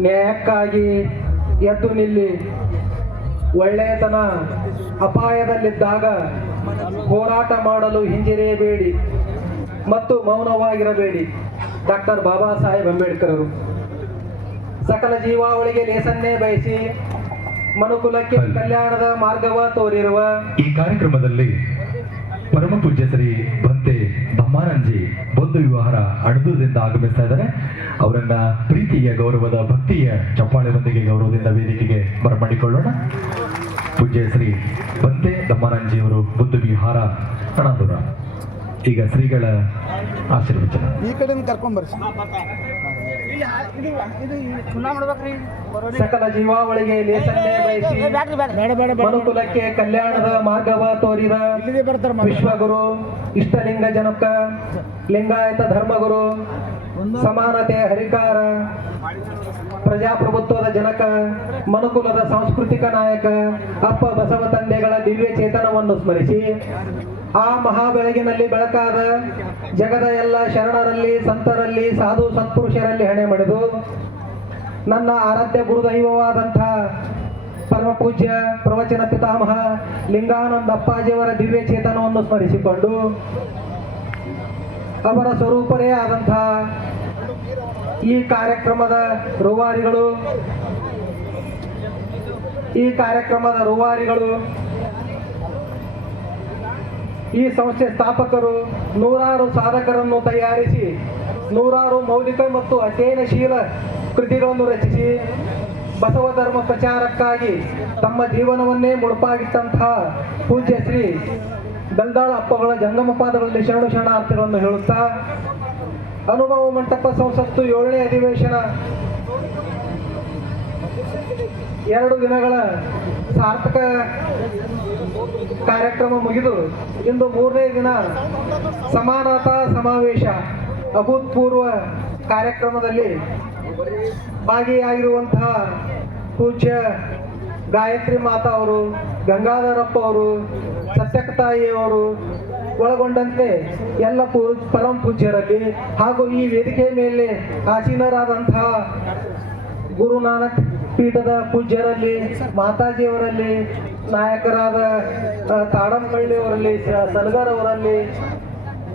ನ್ಯಾಯಕ್ಕಾಗಿ ಎದ್ದು ನಿಲ್ಲಿ. ಒಳ್ಳೆಯತನ ಅಪಾಯದಲ್ಲಿದ್ದಾಗ ಹೋರಾಟ ಮಾಡಲು ಹಿಂಜರಿಯಬೇಡಿ ಮತ್ತು ಮೌನವಾಗಿರಬೇಡಿ. ಡಾಕ್ಟರ್ ಬಾಬಾ ಸಾಹೇಬ್ ಅಂಬೇಡ್ಕರರು. ಸಕಲ ಜೀವಾವಳಿಗೆ ಲೇಸನ್ನೇ ಬಯಸಿ ಮನುಕುಲಕ್ಕೆ ಕಲ್ಯಾಣದ ಮಾರ್ಗವ ತೋರಿರುವ ಈ ಕಾರ್ಯಕ್ರಮದಲ್ಲಿ ಪರಮ ಪೂಜ್ಯ ಶ್ರೀ ಭಂತೆ ಬಮ್ಮಾನಂಜಿ ಬಂಧು ವಿವಾಹರ ಅಣದುದಿಂದ ಆಗಮಿಸ್ತಾ ಇದ್ದಾರೆ. ಅವರನ್ನ ಪ್ರೀತಿಯ ಗೌರವದ ಭಕ್ತಿಯ ಚಪ್ಪಾಳೆಯೊಂದಿಗೆ ಗೌರವದಿಂದ ವೇದಿಕೆಗೆ ಬರಮಾಡಿಕೊಳ್ಳೋಣ ಪೂಜ್ಯ ಶ್ರೀ ಬಂತೆ ಅವರು ಬುದ್ಧ ವಿಹಾರ ಅಣಾದುರ. ಈಗ ಶ್ರೀಗಳ ಆಶೀರ್ವಚನ. ಈ ಕಡೆಯಿಂದ ಕರ್ಕೊಂಡ್ ಬರ್ಸಿ ಇದು ಚುನಾ ಮಾಡ್ಬೇಕ್ರಿ ಸಕಲ ಜೀವಾವಳಿಗೆ ಲೇಸನ್ನೇ ಬಯಸಿ ಮನುಕುಲಕ್ಕೆ ಕಲ್ಯಾಣದ ಮಾರ್ಗವ ತೋರಿದ ವಿಶ್ವಗುರು ಇಷ್ಟಲಿಂಗ ಜನಕ ಲಿಂಗಾಯತ ಧರ್ಮಗುರು ಸಮಾನತೆ ಹರಿಕಾರ ಪ್ರಜಾಪ್ರಭುತ್ವದ ಜನಕ ಮನುಕುಲದ ಸಾಂಸ್ಕೃತಿಕ ನಾಯಕ ಅಪ್ಪ ಬಸವ ತಂದೆಗಳ ದಿವ್ಯ ಚೇತನವನ್ನು ಸ್ಮರಿಸಿ ಆ ಮಹಾ ಬೆಳಗಿನಲ್ಲಿ ಬೆಳಕಾದ ಜಗದ ಎಲ್ಲ ಶರಣರಲ್ಲಿ, ಸಂತರಲ್ಲಿ, ಸಾಧು ಸತ್ಪುರುಷರಲ್ಲಿ ಹಣೆ ಮಡಿದು ನನ್ನ ಆರಾಧ್ಯ ಗುರುದೈವವಾದಂಥ ಪರಮ ಪೂಜ್ಯ ಪ್ರವಚನ ಪಿತಾಮಹ ಲಿಂಗಾನಂದ ಅಪ್ಪಾಜಿಯವರ ದಿವ್ಯ ಚೇತನವನ್ನು ಸ್ಮರಿಸಿಕೊಂಡು ಅವರ ಸ್ವರೂಪರೇ ಆದಂತಹ ಈ ಕಾರ್ಯಕ್ರಮದ ರೂವಾರಿಗಳು, ಈ ಕಾರ್ಯಕ್ರಮದ ರೂವಾರಿಗಳು ಈ ಸಂಸ್ಥೆ ಸ್ಥಾಪಕರು ನೂರಾರು ಸಾಧಕರನ್ನು ತಯಾರಿಸಿ, ನೂರಾರು ಮೌಲಿಕ ಮತ್ತು ಅಧ್ಯಯನಶೀಲ ಕೃತಿಗಳನ್ನು ರಚಿಸಿ, ಬಸವ ಧರ್ಮ ಪ್ರಚಾರಕ್ಕಾಗಿ ತಮ್ಮ ಜೀವನವನ್ನೇ ಮುಡುಪಾಗಿಟ್ಟಂತಹ ಪೂಜ್ಯ ಶ್ರೀ ದಂದಾಳ ಅಪ್ಪಗಳ ಜಂಗಮ ಪಾದಗಳಲ್ಲಿ ಶರಣು ಶರಣಾರ್ಥಿಗಳನ್ನು ಹೇಳುತ್ತಾ, ಅನುಭವ ಮಂಟಪ ಸಂಸತ್ತು ಏಳನೇ ಅಧಿವೇಶನ ಎರಡು ದಿನಗಳ ಸಾರ್ಥಕ ಕಾರ್ಯಕ್ರಮ ಮುಗಿದು ಇಂದು ಮೂರನೇ ದಿನ ಸಮಾನತಾ ಸಮಾವೇಶ, ಅಭೂತಪೂರ್ವ ಕಾರ್ಯಕ್ರಮದಲ್ಲಿ ಭಾಗಿಯಾಗಿರುವಂತಹ ಪೂಜ್ಯ ಗಾಯತ್ರಿ ಮಾತಾ ಅವರು, ಗಂಗಾಧರಪ್ಪ ಅವರು ಸತ್ಯಕತಾಯಿ ಅವರು ಒಳಗೊಂಡಂತೆ ಎಲ್ಲ ಪೂ ಪರಂ ಪೂಜ್ಯರಲ್ಲಿ ಹಾಗೂ ಈ ವೇದಿಕೆ ಮೇಲೆ ಆಸೀನರಾದಂತಹ ಗುರು ನಾನಕ್ ಪೀಠದ ಪೂಜ್ಯರಲ್ಲಿ ಮಾತಾಜಿಯವರಲ್ಲಿ ನಾಯಕರಾದ ತಾಡಂಪಳ್ಳಿಯವರಲ್ಲಿ ತಾಡಂಬಳ್ಳಿ ಅವರಲ್ಲಿ ಸ-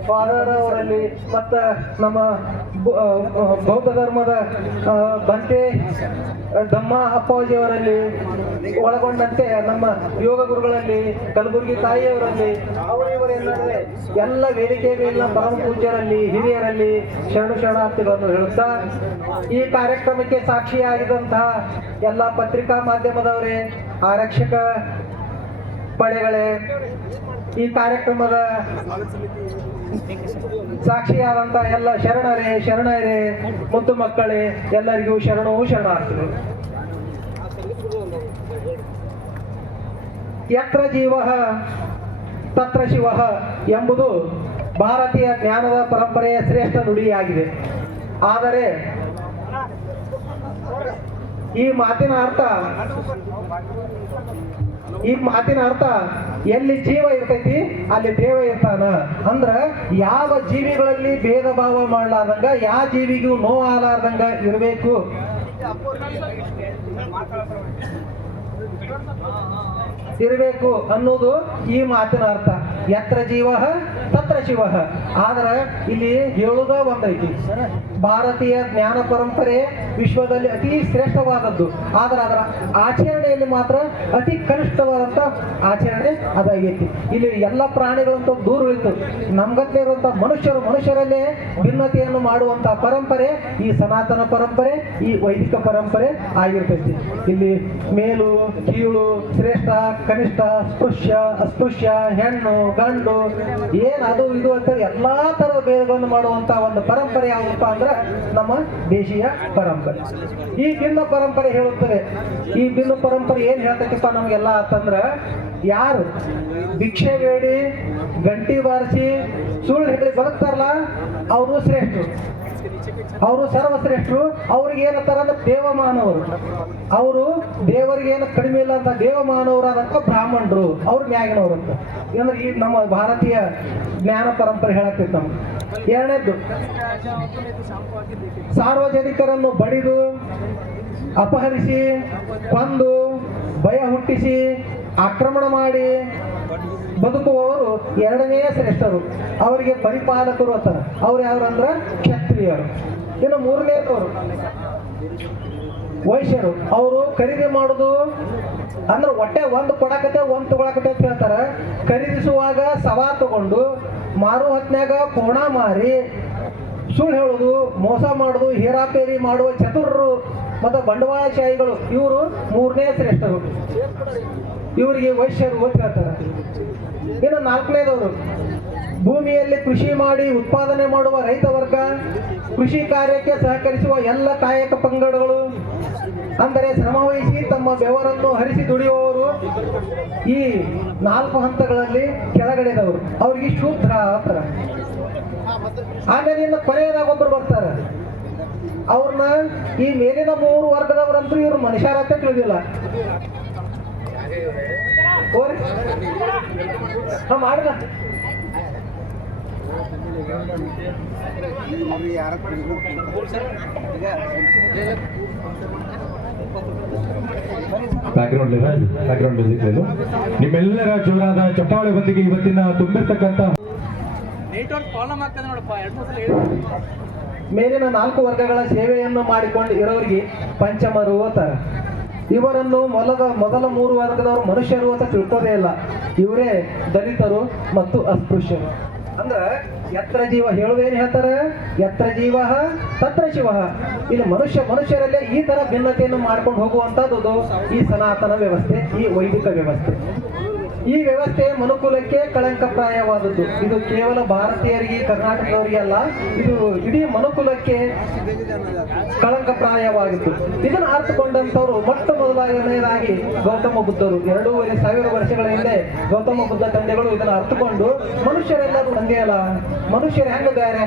ಫಾದರ್ ಅವರಲ್ಲಿ ಮತ್ತು ನಮ್ಮ ಬೌದ್ಧ ಧರ್ಮದ ಬಂತೆ ದಮ್ಮ ಅಪ್ಪಾಜಿಯವರಲ್ಲಿ ಒಳಗೊಂಡಂತೆ ನಮ್ಮ ಯೋಗ ಗುರುಗಳಲ್ಲಿ, ಕಲಬುರಗಿ ತಾಯಿಯವರಲ್ಲಿ ಅವರಿವರೆಲ್ಲರೇ ಎಲ್ಲ ವೇದಿಕೆ ಮೇಲಿನ ಪರಮ ಪೂಜ್ಯರಲ್ಲಿ ಹಿರಿಯರಲ್ಲಿ ಶರಣು ಶರಣಾರ್ಥಿಗಳನ್ನು ಹೇಳುತ್ತಾ, ಈ ಕಾರ್ಯಕ್ರಮಕ್ಕೆ ಸಾಕ್ಷಿಯಾಗಿದ್ದಂತಹ ಎಲ್ಲ ಪತ್ರಿಕಾ ಮಾಧ್ಯಮದವರೇ, ಆರಕ್ಷಕ ಪಡೆಗಳೇ, ಈ ಕಾರ್ಯಕ್ರಮದ ಸಾಕ್ಷಿಯಾದಂತ ಎಲ್ಲ ಶರಣರೇ ಶರಣರೇ ಮುದ್ದು ಮಕ್ಕಳೇ, ಎಲ್ಲರಿಗೂ ಶರಣವು ಶರಣಾರ್ಥಿಗಳು. ಯತ್ರ ಜೀವ, ತತ್ರ ಶಿವ ಎಂಬುದು ಭಾರತೀಯ ಜ್ಞಾನದ ಪರಂಪರೆಯ ಶ್ರೇಷ್ಠ ನುಡಿಯಾಗಿದೆ. ಆದರೆ, ಈ ಮಾತಿನ ಅರ್ಥ ಈ ಮಾತಿನ ಅರ್ಥ ಎಲ್ಲಿ ಜೀವ ಇರ್ತೈತಿ, ಅಲ್ಲಿ ದೇವ ಇರ್ತಾನ. ಅಂದ್ರ ಯಾವ ಜೀವಿಗಳಲ್ಲಿ ಭೇದ ಭಾವ ಮಾಡ್ಲಾರ್ದಂಗ ಯಾವ ಜೀವಿಗೂ ನೋವು ಆಲಾರ್ದಂಗ ಇರಬೇಕು. ಇರಬೇಕು ಅನ್ನೋದು ಈ ಮಾತಿನ ಅರ್ಥ. ಯತ್ರ ಜೀವ, ತತ್ರ ಶಿವ. ಆದ್ರೆ ಇಲ್ಲಿ ಹೇಳುದ ಒಂದೈತಿ. ಭಾರತೀಯ ಜ್ಞಾನ ಪರಂಪರೆ ವಿಶ್ವದಲ್ಲಿ ಅತಿ ಶ್ರೇಷ್ಠವಾದದ್ದು. ಆದ್ರೆ ಅದರ ಆಚರಣೆಯಲ್ಲಿ ಮಾತ್ರ ಅತಿ ಕನಿಷ್ಠವಾದಂತ ಆಚರಣೆ ಅದಾಗೈತಿ. ಇಲ್ಲಿ ಎಲ್ಲ ಪ್ರಾಣಿಗಳಂತೂ ದೂರ ಉಳಿತು ನಮ್ಗತ್ತೆ ಇರುವಂತ ಮನುಷ್ಯರು ಮನುಷ್ಯರಲ್ಲೇ ಭಿನ್ನತೆಯನ್ನು ಮಾಡುವಂಥ ಪರಂಪರೆ, ಈ ಸನಾತನ ಪರಂಪರೆ, ಈ ವೈದಿಕ ಪರಂಪರೆ ಆಗಿರ್ತೈತಿ. ಇಲ್ಲಿ ಮೇಲು, ಕೀಳು, ಶ್ರೇಷ್ಠ, ಕನಿಷ್ಠ, ಸ್ಪೃಶ್ಯ, ಅಸ್ಪೃಶ್ಯ, ಹೆಣ್ಣು, ಗಂಡು, ಏನ್ ಅದು ಇದು ಅಂತ ಎಲ್ಲಾ ತರದ ಭೇದಗಳನ್ನು ಮಾಡುವಂಥ ಒಂದು ಪರಂಪರೆ ಯಾವುದಪ್ಪ ಅಂದ್ರೆ ನಮ್ಮ ದೇಶೀಯ ಪರಂಪರೆ. ಈ ಭಿನ್ನ ಪರಂಪರೆ ಹೇಳುತ್ತದೆ. ಈ ಭಿನ್ನ ಪರಂಪರೆ ಏನ್ ಹೇಳ್ತೈತಿಪ್ಪ ನಮಗೆಲ್ಲ ಅಂತಂದ್ರ, ಯಾರು ಭಿಕ್ಷೆ ಬೇಡಿ, ಗಂಟಿ ಬಾರಿಸಿ, ಸುಳ್ಳು ಹೇಳಿ ಬದುಕ್ತಾರಲ್ಲ, ಅವರು ಶ್ರೇಷ್ಠರು. ಅವರು ಸರ್ವಶ್ರೇಷ್ಠರು, ಅವ್ರಿಗೆ ಏನಂತಾರ ಅಂದ್ರೆ ದೇವಮಾನವರು. ಅವರು ದೇವರಿಗೆ ಏನು ಕಡಿಮೆ ಇಲ್ಲ ಅಂತ ದೇವಮಾನವರಾದಂಥ ಬ್ರಾಹ್ಮಣರು, ಅವ್ರು ಮ್ಯಾಗಿನವರು ಅಂತ. ಏನಂದ್ರೆ ಈ ನಮ್ಮ ಭಾರತೀಯ ಜ್ಞಾನ ಪರಂಪರೆ ಹೇಳತ್ತೈತೆ ನಮ್ಗೆ. ಎರಡನೇದ್ದು, ಸಾರ್ವಜನಿಕರನ್ನು ಬಡಿದು, ಅಪಹರಿಸಿ, ಕೊಂದು, ಭಯ ಹುಟ್ಟಿಸಿ, ಆಕ್ರಮಣ ಮಾಡಿ ಬದುಕುವವರು ಎರಡನೇ ಶ್ರೇಷ್ಠರು. ಅವರಿಗೆ ಪರಿಪಾಲಕರು ಅಂತಾರೆ. ಅವ್ರು ಯಾರು ಅಂದ್ರೆ ಕ್ಷತ್ರಿಯರು. ಇನ್ನು ಮೂರನೇದವರು ವೈಶ್ಯರು, ಅವರು ಖರೀದಿ ಮಾಡುದು ಅಂದ್ರೆ ಹೊಟ್ಟೆ ಒಂದು ಕೊಡಕತೆ ಒಂದು ತಗೊಳಕತೆ ಅಂತ ಹೇಳ್ತಾರೆ. ಖರೀದಿಸುವಾಗ ಸವಾ ತಗೊಂಡು ಮಾರು ಹೊತ್ನ್ಯಾಗ ಕೋಣ ಮಾರಿ ಸುಳ್ಳು ಹೇಳೋದು, ಮೋಸ ಮಾಡೋದು ಹೇರಾಪೇರಿ ಮಾಡುವ ಚತುರರು ಮತ್ತು ಬಂಡವಾಳಶಾಹಿಗಳು ಇವರು ಮೂರನೇ ಶ್ರೇಷ್ಠರು. ಇವರಿಗೆ ವೈಶ್ಯರು ಅಂತ ಹೇಳ್ತಾರೆ. ಇನ್ನು ನಾಲ್ಕನೇದವರು. ಭೂಮಿಯಲ್ಲಿ ಕೃಷಿ ಮಾಡಿ ಉತ್ಪಾದನೆ ಮಾಡುವ ರೈತ ವರ್ಗ, ಕೃಷಿ ಕಾರ್ಯಕ್ಕೆ ಸಹಕರಿಸುವ ಎಲ್ಲ ಕಾಯಕ ಪಂಗಡಗಳು, ಅಂದರೆ ಶ್ರಮವಹಿಸಿ ತಮ್ಮ ಬೆವರನ್ನು ಹರಿಸಿ ದುಡಿಯುವವರು ಈ ನಾಲ್ಕು ಹಂತಗಳಲ್ಲಿ ಕೆಳಗಡೆದವರು. ಅವ್ರಿಗೆ ಶೂದ್ರ ಅಂತಾರ ಆಮೇಲೆ ಇನ್ನು ಕೊನೆಯದಾಗ ಒಬ್ಬರು ಬರ್ತಾರೆ. ಅವ್ರನ್ನ ಈ ಮೇಲಿನ ಮೂರು ವರ್ಗದವರಂತೂ ಇವರು ಮನುಷ್ಯರಂತ ತಿಳಿದಿಲ್ಲ. ಮಾಡಿದ ಬ್ಯಾಕ್ಗ್ರೌಂಡ್ ಬ್ಯಾಕ್ಗ್ರೌಂಡ್ ಮ್ಯೂಸಿಕ್ ಇದು ನಿಮ್ಮೆಲ್ಲರ ಜೋರಾದ ಚಪ್ಪಾಳೆ ಬಂದಿಗೆ ಇವತ್ತಿನ ತುಂಬಿರ್ತಕ್ಕಂಥ ನೆಟ್ವರ್ಕ್ ಪ್ರಾಬ್ಲಮ್ ಆಗ್ತದೆ ನೋಡಪ್ಪ. ಎರಡು ಮೂರು ಮೇಲಿನ ನಾಲ್ಕು ವರ್ಗಗಳ ಸೇವೆಯನ್ನು ಮಾಡಿಕೊಂಡು ಇರೋರಿಗೆ ಪಂಚಮರು ಓತಾರ ಇವರನ್ನು ಮೊದಲ ಮೊದಲ ಮೂರು ವರ್ಗದವರು ಮನುಷ್ಯರು ಅಂತ ತಿಳ್ಕೋದೇ ಇಲ್ಲ. ಇವರೇ ದಲಿತರು ಮತ್ತು ಅಸ್ಪೃಶ್ಯರು. ಅಂದ್ರೆ ಎತ್ರ ಜೀವ ಹೇಳುವೇನು ಹೇಳ್ತಾರ? ಎತ್ರ ಜೀವ, ತತ್ರ ಶಿವ. ಇಲ್ಲಿ ಮನುಷ್ಯ ಮನುಷ್ಯರಲ್ಲೇ ಈ ತರ ಭಿನ್ನತೆಯನ್ನು ಮಾಡ್ಕೊಂಡು ಹೋಗುವಂತದ್ದು ಈ ಸನಾತನ ವ್ಯವಸ್ಥೆ, ಈ ವೈದಿಕ ವ್ಯವಸ್ಥೆ. ಈ ವ್ಯವಸ್ಥೆ ಮನುಕುಲಕ್ಕೆ ಕಳಂಕಪ್ರಾಯವಾದದ್ದು. ಇದು ಕೇವಲ ಭಾರತೀಯರಿಗೆ ಕರ್ನಾಟಕದವರಿಗೆ ಅಲ್ಲ ಇದು ಇಡೀ ಮನುಕುಲಕ್ಕೆ ಕಳಂಕಪ್ರಾಯವಾಗಿತ್ತು ಇದನ್ನು ಅರ್ಥಕೊಂಡಂತವರು ಮೊಟ್ಟ ಮೊದಲನೆಯದಾಗಿ ಗೌತಮ ಬುದ್ಧರು. ಎರಡೂವರೆ ಸಾವಿರ ವರ್ಷಗಳ ಹಿಂದೆ ಗೌತಮ ಬುದ್ಧ ತಂದೆಗಳು ಇದನ್ನು ಅರ್ಥಕೊಂಡು ಮನುಷ್ಯರೆಲ್ಲರೂ ಒಂದೇ ಅಲ್ಲ ಮನುಷ್ಯರು ಹೆಂಗ ಬೇರೆ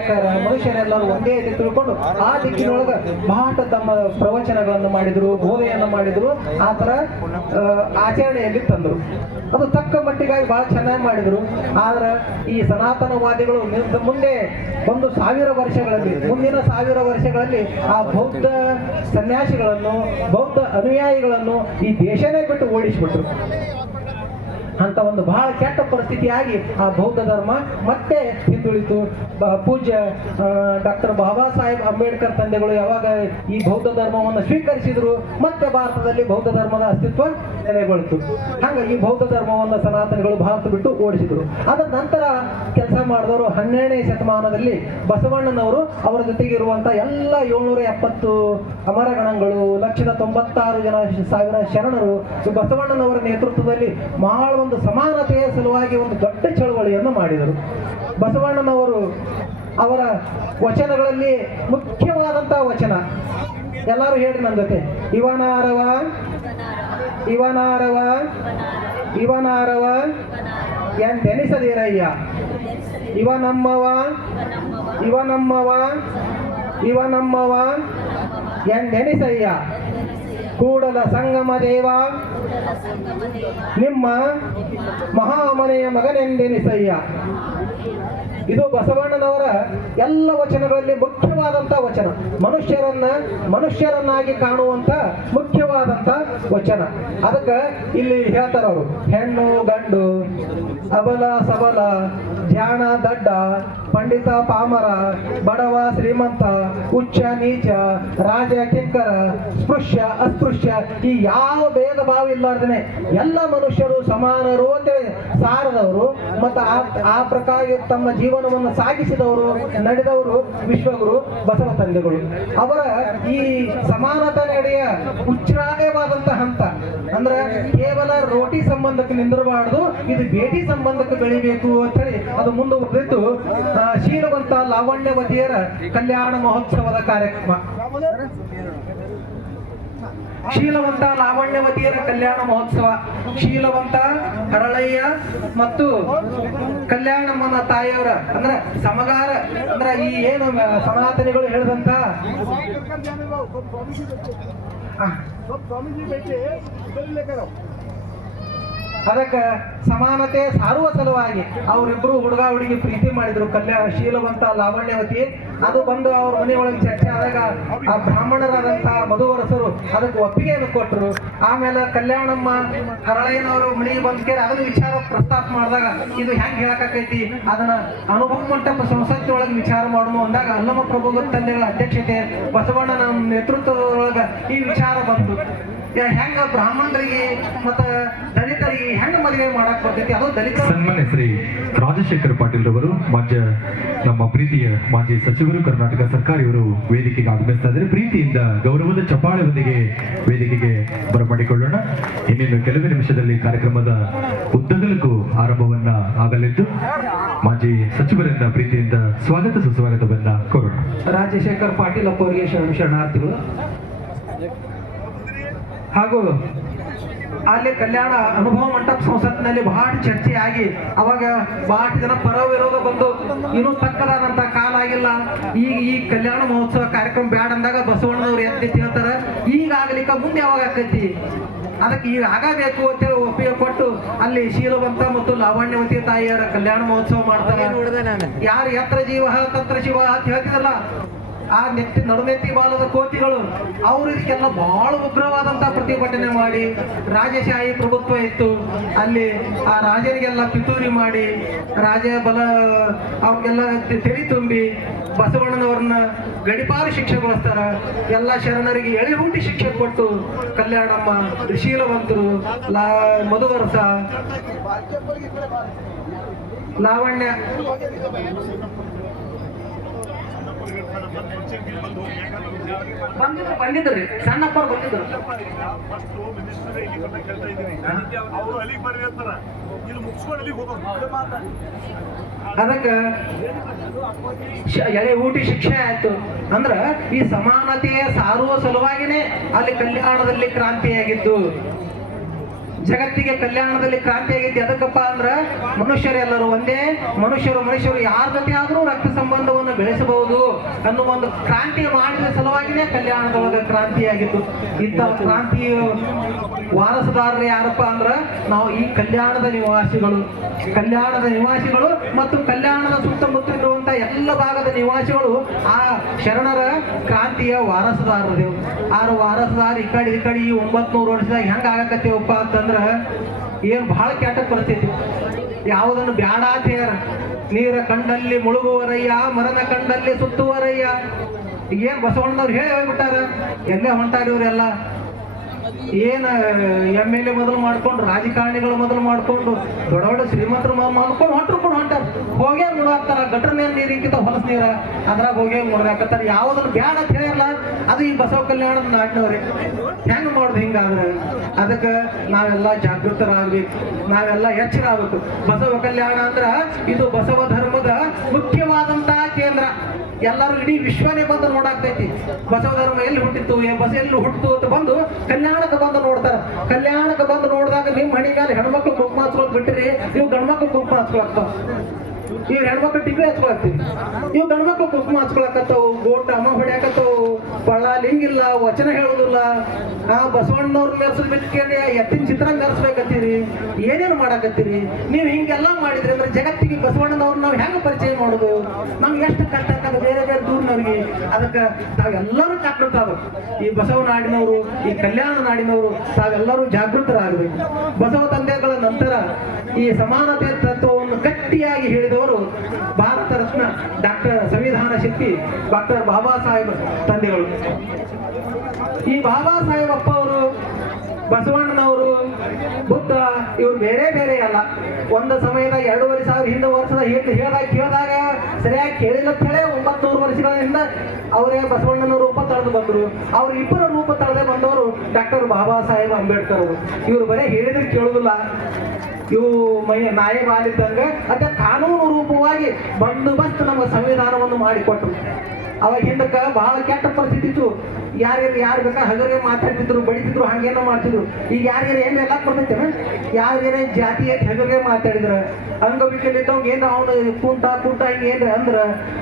ಮನುಷ್ಯರೆಲ್ಲರೂ ಒಂದೇ ಇದೆ ತಿಳ್ಕೊಂಡು ಆ ದಿಕ್ಕಿನೊಳಗ ಬಹಳ ತಮ್ಮ ಪ್ರವಚನಗಳನ್ನು ಮಾಡಿದ್ರು ಬೋಧೆಯನ್ನು ಮಾಡಿದ್ರು. ಆ ತರ ಆ, ಆಚರಣೆಯಲ್ಲಿ ತಂದರು. ಅದು ತಕ್ಕ ಮಟ್ಟಿಗಾಗಿ ಬಹಳ ಚೆನ್ನಾಗಿ ಮಾಡಿದ್ರು. ಆದ್ರೆ ಈ ಸನಾತನವಾದಿಗಳು ನಿಂತ ಮುಂದೆ ಒಂದು ಸಾವಿರ ವರ್ಷಗಳಲ್ಲಿ, ಮುಂದಿನ ಸಾವಿರ ವರ್ಷಗಳಲ್ಲಿ ಆ ಬೌದ್ಧ ಸನ್ಯಾಸಿಗಳನ್ನು, ಬೌದ್ಧ ಅನುಯಾಯಿಗಳನ್ನು ಈ ದೇಶನೇ ಬಿಟ್ಟು ಓಡಿಸ್ಬಿಟ್ರು. ಅಂತ ಒಂದು ಬಹಳ ಕೆಟ್ಟ ಪರಿಸ್ಥಿತಿಯಾಗಿ ಆ ಬೌದ್ಧ ಧರ್ಮ ಮತ್ತೆ ಹಿಂದುಳಿತು. ಪೂಜ್ಯ ಡಾಕ್ಟರ್ ಬಾಬಾ ಸಾಹೇಬ್ ಅಂಬೇಡ್ಕರ್ ತಂದೆಗಳು ಯಾವಾಗ ಈ ಬೌದ್ಧ ಧರ್ಮವನ್ನು ಸ್ವೀಕರಿಸಿದ್ರು, ಮತ್ತೆ ಭಾರತದಲ್ಲಿ ಬೌದ್ಧ ಧರ್ಮದ ಅಸ್ತಿತ್ವ ನೆಲೆಗೊಳ್ತು. ಹಂಗ ಈ ಬೌದ್ಧ ಧರ್ಮವನ್ನು ಸನಾತನಗಳು ಭಾರತ ಬಿಟ್ಟು ಓಡಿಸಿದ್ರು. ಅದರ ನಂತರ ಕೆಲಸ ಮಾಡಿದವರು ಹನ್ನೆರಡನೇ ಶತಮಾನದಲ್ಲಿ ಬಸವಣ್ಣನವರು ಅವರ ಜೊತೆಗೆ ಇರುವಂತ ಎಲ್ಲ ಏಳ್ನೂರ ಎಪ್ಪತ್ತು ಅಮರಗಣಗಳು, ಲಕ್ಷದ ತೊಂಬತ್ತಾರು ಜನ ಸಾವಿರ ಶರಣರು, ಬಸವಣ್ಣನವರ ನೇತೃತ್ವದಲ್ಲಿ ಬಹಳ ಒಂದು ಸಮಾನತೆಯ ಸಲುವಾಗಿ ಒಂದು ದೊಡ್ಡ ಚಳವಳಿಯನ್ನು ಮಾಡಿದರು. ಬಸವಣ್ಣನವರು ಅವರ ವಚನಗಳಲ್ಲಿ ಮುಖ್ಯವಾದಂತಹ ವಚನ. ಎಲ್ಲರೂ ಹೇಳಿ ನನ್ನ ಜೊತೆ. ಇವನಾರವ ಇವನಾರವ ಇವನಾರವ, ಎಂದೆನಿಸದಿರಯ್ಯ. ಇವ ನಮ್ಮವ ಇವ ನಮ್ಮವ ಇವ ನಮ್ಮವ ಎಂದೆನಿಸಯ್ಯ. ಕೂಡಲ ಸಂಗಮ ದೇವ. ನಿಮ್ಮ ಮಹಾಮನೆಯ ಮಗನೆಂದೆನಿಸಯ್ಯ ಇದು ಬಸವಣ್ಣನವರ ಎಲ್ಲ ವಚನಗಳಲ್ಲಿ ಮುಖ್ಯವಾದಂಥ ವಚನ. ಮನುಷ್ಯರನ್ನ ಮನುಷ್ಯರನ್ನಾಗಿ ಕಾಣುವಂತ ಮುಖ್ಯವಾದಂತ ವಚನ. ಅದಕ್ಕೆ ಇಲ್ಲಿ ಹೇಳ್ತಾರ ಅವರು, ಹೆಣ್ಣು ಗಂಡು, ಅಬಲ ಸಬಲ, ಧ್ಯಾನ ದಡ್ಡ ಪಂಡಿತ ಪಾಮರ, ಬಡವ ಶ್ರೀಮಂತ ಉಚ್ಚ ನೀಚ, ರಾಜ ಕಿಂಕರ, ಸ್ಪೃಶ್ಯ ಅಸ್ಪೃಶ್ಯ, ಈ ಯಾವ ಭೇದ ಭಾವ ಇಲ್ಲಾರ್ದೇನೆ ಎಲ್ಲ ಮನುಷ್ಯರು ಸಮಾನರು ಅಂತೇಳಿ ಸಾರದವರು, ಮತ್ತು ಆ ಆ ಪ್ರಕಾರ ತಮ್ಮ ಜೀವನವನ್ನು ಸಾಗಿಸಿದವರು, ನಡೆದವರು ವಿಶ್ವಗುರು ಬಸವ ತಂದೆಗಳು ಅವರ ಈ ಸಮಾನತೆ ನಡೆಯ ಉಚ್ಛ್ರಾಯವಾದಂತ ಹಂತ, ಅಂದ್ರೆ ಕೇವಲ ರೋಟಿ ಸಂಬಂಧಕ್ಕೆ ನಿಂದಿರಬಾರ್ದು, ಇದು ಭೇಟಿ ಸಂಬಂಧಕ್ಕೆ ಬೆಳಿಬೇಕು ಅಂತ ಹೇಳಿ ಅದು ಮುಂದುವರೆದಿದ್ದು ಶೀಲವಂತ ಲಾವಣ್ಯವತಿಯರ ಕಲ್ಯಾಣ ಮಹೋತ್ಸವದ ಕಾರ್ಯಕ್ರಮ. ಶೀಲವಂತ ಲಾವಣ್ಯವತಿಯರ ಕಲ್ಯಾಣ ಮಹೋತ್ಸವ. ಶೀಲವಂತ ಹರಳಯ್ಯ ಮತ್ತು ಕಲ್ಯಾಣಮ್ಮನ ತಾಯಿಯವರ ಅಂದ್ರೆ ಸಮಗಾರ ಅಂದ್ರೆ ಈ ಏನು ಸನಾತನಿಗಳು ಹೇಳಿದಂತ ಅದಕ್ಕೆ ಸಮಾನತೆ ಸಾರುವ ಸಲುವಾಗಿ ಅವರಿಬ್ರು ಹುಡುಗ ಹುಡುಗಿ ಪ್ರೀತಿ ಮಾಡಿದ್ರು. ಕಲ್ಯಾಣ ಶೀಲವಂತ, ಲಾವಣ್ಯವತಿ, ಅದು ಬಂದು ಅವ್ರ ಮನೆಯೊಳಗೆ ಚರ್ಚೆ ಆದಾಗ ಆ ಬ್ರಾಹ್ಮಣರಾದಂತಹ ಮಧುವರಸರು ಅದಕ್ಕೆ ಒಪ್ಪಿಗೆಯನ್ನು ಕೊಟ್ಟರು. ಆಮೇಲೆ ಕಲ್ಯಾಣಮ್ಮ ಹರಳಯ್ಯನವರು ಮನೆಗೆ ಬಂದ್ಕೇರಿ ಅದನ್ನ ವಿಚಾರ ಪ್ರಸ್ತಾಪ ಮಾಡಿದಾಗ ಇದು ಹೆಂಗ್ ಹೇಳಕೈತಿ ಅದನ್ನ ಅನುಭವ ಮಂಟಪ ಸಂಸತ್ತಿ ಒಳಗೆ ವಿಚಾರ ಮಾಡೋಣ ಅಂದಾಗ ಅಲ್ಲಮ್ಮ ಪ್ರಭುಗಳ ತಂದೆಗಳ ಅಧ್ಯಕ್ಷತೆ ಬಸವಣ್ಣನ ನೇತೃತ್ವದೊಳಗ ಈ ವಿಚಾರ ಬಂತು. ಹೆಂಗ ಬ್ರಾಹ್ಮಣರಿಗೆ ಮತ್ತ ದಲಿತರಿಗೆ ಹೆಂಗ ಮದುವೆ ಮಾಡಕ್ ಬರ್ತೈತಿ? ಅದು ದಲಿತ ಸನ್ಮಾನ್ಯ ಶ್ರೀ ರಾಜಶೇಖರ್ ಪಾಟೀಲ್ ರವರು ಮಾಜಿ ನಮ್ಮ ಪ್ರೀತಿಯ ಮಾಜಿ ಸಚಿವರು ಕರ್ನಾಟಕ ಸರ್ಕಾರ ಇವರು ವೇದಿಕೆಗೆ ಆಗಮಿಸ್ತಾ ಇದ್ದಾರೆ. ಪ್ರೀತಿಯಿಂದ ಗೌರವದ ಚಪಾಳೆಯೊಂದಿಗೆ ವೇದಿಕೆಗೆ ಬರಮಾಡಿಕೊಳ್ಳೋಣ. ಇನ್ನೇನು ಕೆಲವೇ ನಿಮಿಷದಲ್ಲಿ ಕಾರ್ಯಕ್ರಮದ ಉದ್ದಗಲಕ್ಕೂ ಆರಂಭವನ್ನ ಆಗಲಿದ್ದು ಮಾಜಿ ಸಚಿವರಿಂದ ಪ್ರೀತಿಯಿಂದ ಸ್ವಾಗತ ಸುಸ್ವಾಗತವನ್ನ ಕೋರೋಣ. ರಾಜಶೇಖರ್ ಪಾಟೀಲ್ ಅಪ್ಪ ಅವರಿಗೆ ಶರಣಾರ್ಥಿಗಳು. ಹಾಗೂ ಅಲ್ಲಿ ಕಲ್ಯಾಣ ಅನುಭವ ಮಂಟಪ ಸಂಸತ್ತಿನಲ್ಲಿ ಬಹಳ ಚರ್ಚೆ ಆಗಿ ಅವಾಗ ಬಹಳ ಜನ ಪರ ವಿರೋಧ ಬಂದು ಇನ್ನೂ ತಕ್ಕದಾದಂತ ಕಾಲ ಆಗಿಲ್ಲ. ಈಗ ಈ ಕಲ್ಯಾಣ ಮಹೋತ್ಸವ ಕಾರ್ಯಕ್ರಮ ಬ್ಯಾಡ ಅಂದಾಗ ಬಸವಣ್ಣನವ್ರು ಎತ್ತಿ ಹೇಳ್ತಾರ ಈಗ ಆಗ್ಲಿಕ್ಕ ಮುಂದೆ ಯಾವಾಗ ಆಕೈತಿ ಅದಕ್ಕೆ ಈಗ ಆಗಬೇಕು ಅಂತೇಳಿ ಒಪ್ಪಿಗೆ ಕೊಟ್ಟು ಅಲ್ಲಿ ಶೀಲವಂತ ಮತ್ತು ಲಾವಣ್ಯವತಿ ತಾಯಿಯರ ಕಲ್ಯಾಣ ಮಹೋತ್ಸವ ಮಾಡ್ತಾರೆ. ಯಾರು ಎತ್ರ ಜೀವ ತಂತ್ರ ಶಿವ ಅಂತ ಹೇಳ್ತಿದಲ್ಲ ಆ ನೆತ್ತಿ ನಡುನೆತ್ತಿ ಬಾಲದ ಕೋತಿಗಳು, ಅವರು ಇದಕ್ಕೆಲ್ಲ ಬಹಳ ಉಗ್ರವಾದಂತಹ ಪ್ರತಿಭಟನೆ ಮಾಡಿ ರಾಜಶಾಹಿ ಪ್ರಭುತ್ವ ಇತ್ತು. ಅಲ್ಲಿ ಆ ರಾಜರಿಗೆಲ್ಲ ಪಿತೂರಿ ಮಾಡಿ, ರಾಜ ಬಲ, ಅವ್ರಿಗೆಲ್ಲ ತೆರಿ ತುಂಬಿ ಬಸವಣ್ಣನವ್ರನ್ನ ಗಡಿಪಾರು ಶಿಕ್ಷೆಗೊಳಿಸ್ತಾರ. ಎಲ್ಲ ಶರಣರಿಗೆ ಎಳೆಹೂಟಿ ಶಿಕ್ಷೆ ಕೊಟ್ಟು ಕಲ್ಯಾಣಮ್ಮ ಶೀಲವಂತರು, ಲಾ, ಮಧುವರಸ, ಲಾವಣ್ಯ ಬಂದಿದ್ರು ಬಂದಿದ್ರು ಸಣ್ಣಪ್ಪರು ಬಂದಿದ್ರು. ಅವರು ಅಲ್ಲಿಗೆ ಬರ್ರಿ ಅಂತಾರ. ಇಲ್ಲಿ ಮುಗಿಸ್ಕೊಂಡು ಅಲ್ಲಿಗೆ ಹೋಗೋದು. ಅದಕ್ಕ ಎಳೆ ಊಟಿ ಶಿಕ್ಷೆ ಆಯ್ತು. ಅಂದ್ರ ಈ ಸಮಾನತೆಯ ಸಾರುವ ಸಲುವಾಗಿನೇ ಅಲ್ಲಿ ಕಲ್ಯಾಣದಲ್ಲಿ ಕ್ರಾಂತಿಯಾಗಿದ್ದು. ಜಗತ್ತಿಗೆ ಕಲ್ಯಾಣದಲ್ಲಿ ಕ್ರಾಂತಿ ಆಗೈತಿ ಅದಕ್ಕಪ್ಪ ಅಂದ್ರ ಮನುಷ್ಯರೆಲ್ಲರೂ ಒಂದೇ. ಮನುಷ್ಯರು ಮನುಷ್ಯರು ಯಾರ ಜೊತೆ ಆದ್ರೂ ರಕ್ತ ಸಂಬಂಧವನ್ನು ಬೆಳೆಸಬಹುದು ಅನ್ನೋ ಒಂದು ಕ್ರಾಂತಿ ಮಾಡಿದ ಸಲುವಾಗಿನೇ ಕಲ್ಯಾಣದೊಳಗೆ ಕ್ರಾಂತಿ ಆಗಿತ್ತು ಇಂಥ ಕ್ರಾಂತಿ ವಾರಸುದಾರರು ಯಾರಪ್ಪ ಅಂದ್ರ ನಾವು ಈ ಕಲ್ಯಾಣದ ನಿವಾಸಿಗಳು. ಕಲ್ಯಾಣದ ನಿವಾಸಿಗಳು ಮತ್ತು ಕಲ್ಯಾಣದ ಸುತ್ತಮುತ್ತ ಇರುವಂತ ಎಲ್ಲ ಭಾಗದ ನಿವಾಸಿಗಳು ಆ ಶರಣರ ಕ್ರಾಂತಿಯ ವಾರಸದಾರರು. ಆರು ವಾರಸುದಾರ ಈ ಕಡೆ ಈ ಕಡೆ ಈ ಒಂಬತ್ನೂರು ವರ್ಷದಾಗ ಹೆಂಗ ಆಗಕತ್ತೇವಪ್ಪ ಅಂತಂದ್ರ ಏನ್ ಬಹಳ ಕೆಟ್ಟ ಪರಿಸ್ಥಿತಿ. ಯಾವುದನ್ನು ಬ್ಯಾಡ ಹೇಳ್ಯಾರ. ನೀರ ಕಂಡಲ್ಲಿ ಮುಳುಗುವರಯ್ಯ, ಮರನ ಕಂಡಲ್ಲಿ ಸುತ್ತುವರಯ್ಯ. ಏನ್ ಬಸವಣ್ಣನವ್ರು ಹೇಳಿ ಹೋಗ್ಬಿಟ್ಟಾರ? ಎಲ್ಲೇ ಹೊಂಟಾರ ಇವರೆಲ್ಲ ಏನ ಎಂ ಎಲ್ ಎ ಮೊದಲು ಮಾಡ್ಕೊಂಡು ರಾಜಕಾರಣಿಗಳು ಮೊದಲು ಮಾಡ್ಕೊಂಡು ದೊಡ್ಡ ದೊಡ್ಡ ಶ್ರೀಮಂತರ ಮಾಡ್ಕೊಂಡು ಹೊಂಟ್ರು ಹೊಂಟಾರ ಹೋಗೇ ಮುಡಾಕ್ತಾರ ಗಟ್ರ ನೀರು ನೀರಿಗಿಂತ ಹೊಲಸ್ ನೀರ. ಅದ್ರಾಗ ಹೋಗಿ ಮುಳುಗಾಕತ್ತಾರ ಯಾವುದನ್ನು ಬ್ಯಾಡ ಅಂತ ಹೇಳಿರಲ್ಲ ಅದು ಈ ಬಸವ ಕಲ್ಯಾಣದ ನಾಡಿನವ್ರಿ. ಹೆಂಗ್ ಮಾಡುದು ಹಿಂಗಾದ್ರೆ ಅದಕ್ಕೆ ನಾವೆಲ್ಲ ಜಾಗೃತರಾಗ್ಬೇಕು, ನಾವೆಲ್ಲ ಎಚ್ಚರ ಆಗ್ಬೇಕು. ಬಸವ ಕಲ್ಯಾಣ ಅಂದ್ರ ಇದು ಬಸವ ಧರ್ಮದ ಮುಖ್ಯವಾದಂತಹ ಕೇಂದ್ರ ಎಲ್ಲರೂ ಇಡೀ ವಿಶ್ವನೇ ಬಂದು ನೋಡಾಕ್ತೈತಿ ಬಸವ ಧರ್ಮ ಎಲ್ಲಿ ಹುಟ್ಟಿತ್ತು ಬಸ ಎಲ್ಲಿ ಹುಟ್ಟಿತು ಅಂತ ಬಂದು ಕಲ್ಯಾಣಕ್ಕೆ ಬಂದು ನೋಡ್ತಾರ. ಕಲ್ಯಾಣಕ್ಕೆ ಬಂದು ನೋಡಿದಾಗ ನಿಮ್ಮ ಮನೆ ಮೇಲೆ ಹೆಣ್ಮಕ್ಳು ಕುಂಕುಮ ಹಚ್ಕೊಳಕ್ ಬಿಟ್ಟಿರಿ, ನೀವು ಗಂಡ್ಮಕ್ಳು ಕುಂಕುಮ ಹಚ್ಕೊಳಕ್ತಾವ ನೀವು ಹೆಣ್ಮಕ್ಳು ಟಿಗ್ರಿ ಹಚ್ಕೊಳಕ್ತೀವಿ ನೀವು ಗಂಡ್ಮಕ್ಳು ಕುಂಕುಮ ಹಚ್ಕೊಳಕತ್ತವು ಗೋಟ ಅಮ್ಮ ಹೊಡ್ಯಾಕತ್ತಾವು ಬಳ್ಳ ಲಿಂಗಿಲ್ಲ, ವಚನ ಹೇಳುದಿಲ್ಲ. ಆ ಬಸವಣ್ಣವ್ರ ಮೆರ್ಸದ್ ಬಿಟ್ಕೊಂಡು ಎತ್ತಿನ ಚಿತ್ರ ಕರೆಸ್ಬೇಕತ್ತೀರಿ ಏನೇನು ಮಾಡಾಕತ್ತೀರಿ? ನೀವು ಹಿಂಗೆಲ್ಲ ಮಾಡಿದ್ರಿ ಅಂದ್ರೆ ಜಗತ್ತಿಗೆ ಬಸವಣ್ಣನವ್ರು ನಾವು ಹೆಂಗೆ ಪರಿಚಯ ಮಾಡೋದು? ನಮ್ಗೆ ಎಷ್ಟು ಕಷ್ಟ ಆಗ್ತದೆ ಬೇರೆ ಬೇರೆ ದೂರಿನವ್ರಿಗೆ ಅದಕ್ಕೆ ತಾವೆಲ್ಲರೂ ಜಾಗೃತರಾಗಬೇಕು ಈ ಬಸವ ನಾಡಿನವರು, ಈ ಕಲ್ಯಾಣ ನಾಡಿನವರು, ತಾವೆಲ್ಲರೂ ಜಾಗೃತರಾಗಬೇಕು ಬಸವ ತಂದೆಗಳ ನಂತರ ಈ ಸಮಾನತೆ ತತ್ವವನ್ನು ಗಟ್ಟಿಯಾಗಿ ಹೇಳಿದವರು ಭಾರತ ರತ್ನ ಡಾಕ್ಟರ್ ಸಂವಿಧಾನ ಶಿಲ್ಪಿ ಡಾಕ್ಟರ್ ಬಾಬಾ ಸಾಹೇಬ್ ತಂದೆಗಳು. ಈ ಬಾಬಾ ಸಾಹೇಬಪ್ಪ ಅವರು, ಬಸವಣ್ಣನವರು, ಬುದ್ಧ, ಇವ್ರು ಬೇರೆ ಬೇರೆ ಅಲ್ಲ. ಒಂದು ಸಮಯದಾಗ ಎರಡೂವರೆ ಸಾವಿರ ಹಿಂದೆ ವರ್ಷದ ಹಿಂದೆ ಹೇಳ್ದಾಗ ಕೇಳಿದಾಗ ಸರಿಯಾಗಿ ಕೇಳಿಲ್ಲ ಅಂತ ಹೇಳಿ ಒಂಬತ್ನೂರು ವರ್ಷಗಳ ಹಿಂದೆ ಅವರೇ ಬಸವಣ್ಣನ ರೂಪ ತಳೆದು ಬಂದರು. ಅವ್ರ ಇಬ್ಬರ ರೂಪ ತಳೆದೇ ಬಂದವರು ಡಾಕ್ಟರ್ ಬಾಬಾ ಸಾಹೇಬ್ ಅಂಬೇಡ್ಕರ್ ಅವರು. ಇವ್ರು ಬರೀ ಹೇಳಿದ್ರೆ ಕೇಳುದಿಲ್ಲ. ಇವು ಮೈ, ನಾಯಿ ಬಾಲಿದ್ದಂಗ ಅದೇ ಕಾನೂನು ರೂಪವಾಗಿ ಬಂದೋಬಸ್ತ್ ನಮ್ಮ ಸಂವಿಧಾನವನ್ನು ಮಾಡಿಕೊಟ್ರು. ಅವಾಗ ಹಿಂದಕ್ಕೆ ಬಹಳ ಕೆಟ್ಟ ಪರಿಸ್ಥಿತಿ ಇತ್ತು. ಯಾರ್ಯಾರು ಯಾರು ಬೇಕಾ ಹಗರೇ ಮಾತಾಡ್ತಿದ್ರು, ಬಡಿತಿದ್ರು, ಹಂಗೇನೋ ಮಾಡ್ತಿದ್ರು. ಈಗ ಯಾರ್ಯಾರು ಏನು ಎಲ್ಲ ಕೊಡ್ತೈತೇನ ಯಾರ್ಯಾರ ಜಾತಿ ಐತಿ ಹಗರೇ ಮಾತಾಡಿದ್ರ? ಅಂಗವಿಕಲಿದ್ದವ್ ಏನ್ ಅವನು ಕುಂಟ ಕುಂಟ ಹಿಂಗೆ ಏನ್ರ ಅಂದ್ರ